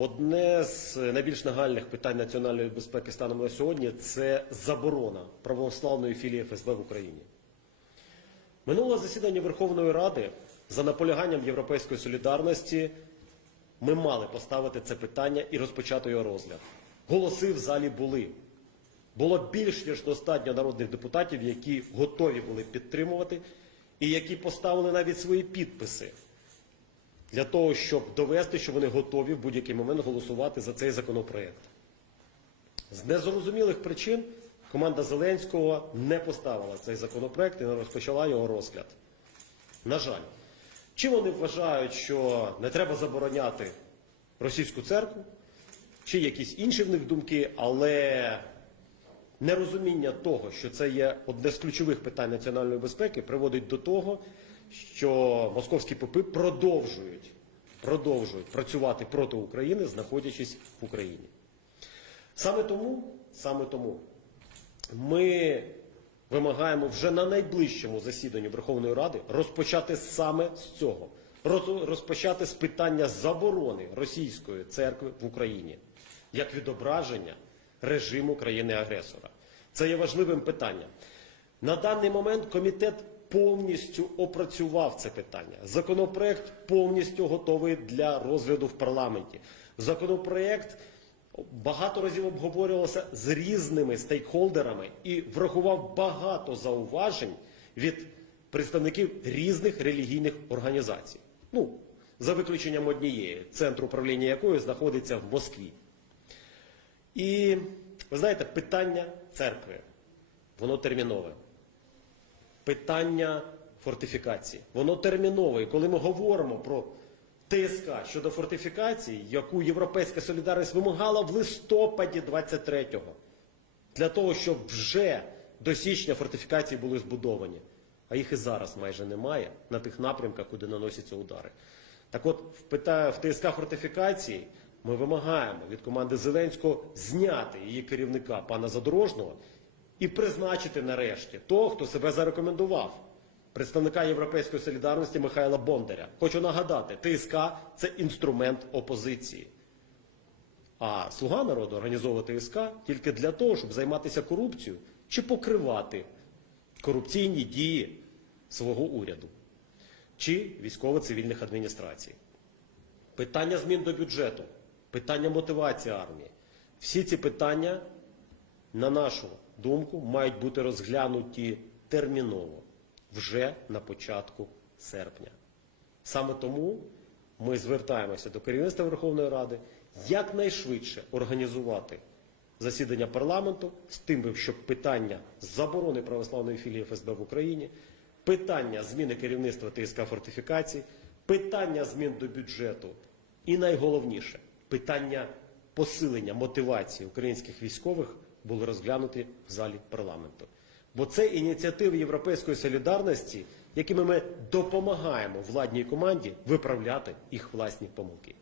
Одне з найбільш нагальних питань національної безпеки станом на сьогодні це заборона православної філії ФСБ в Україні. Минуле засідання Верховної Ради за наполяганням Європейської солідарності ми мали поставити це питання і розпочати його розгляд. Голоси в залі були. Було більш ніж достатньо народних депутатів, які готові були підтримувати і які поставили навіть свої підписи для того, щоб довести, що вони готові в будь-який момент голосувати за цей законопроект. З незрозумілих причин команда Зеленського не поставила цей законопроект і не розпочала його розгляд. На жаль, чи вони вважають, що не треба забороняти російську церкву, чи якісь інші в них думки, але нерозуміння того, що це є одне з ключових питань національної безпеки, приводить до того, що московські попи продовжують, продовжують працювати проти України, знаходячись в Україні. Саме тому, саме тому ми вимагаємо вже на найближчому засіданні Верховної Ради розпочати саме з цього. Розпочати з питання заборони російської церкви в Україні як відображення режиму країни-агресора. Це є важливим питанням. На даний момент комітет повністю опрацював це питання. Законопроект повністю готовий для розгляду в парламенті. Законопроект багато разів обговорювався з різними стейкхолдерами і врахував багато зауважень від представників різних релігійних організацій. Ну, за виключенням однієї, центр управління якої знаходиться в Москві. І ви знаєте, питання церкви, воно термінове. Питання фортифікації, воно термінове. І коли ми говоримо про ТСК щодо фортифікації, яку Європейська солідарність вимагала в листопаді 23-го, для того, щоб вже до січня фортифікації були збудовані. А їх і зараз майже немає на тих напрямках, куди наносяться удари. Так от, в, ТСК фортифікації ми вимагаємо від команди Зеленського зняти її керівника пана Задорожного і призначити нарешті того, хто себе зарекомендував. Представника Європейської солідарності Михайла Бондаря. Хочу нагадати, ТСК це інструмент опозиції. А слуга народу організовує ТСК тільки для того, щоб займатися корупцією чи покривати корупційні дії свого уряду чи військово-цивільних адміністрацій. Питання змін до бюджету, питання мотивації армії. Всі ці питання, на нашу думку, мають бути розглянуті терміново вже на початку серпня. Саме тому ми звертаємося до керівництва Верховної Ради якнайшвидше організувати засідання парламенту з тим, щоб питання заборони православної філії ФСБ в Україні, питання зміни керівництва ТСК фортифікацій, питання змін до бюджету і найголовніше питання посилення мотивації українських військових були розглянуті в залі парламенту. Бо це ініціативи Європейської солідарності, якими ми допомагаємо владній команді виправляти їх власні помилки.